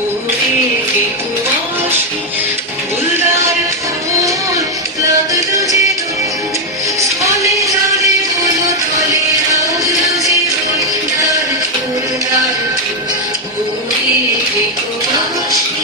ওরে কুয়াশি ফুলদার ফুল লাগলো যে দোল, স্থলে জলে হলো থলে লাগলো যে দোল, দ্বার ফুল দ্বার ফুল, ওরে কুয়াশি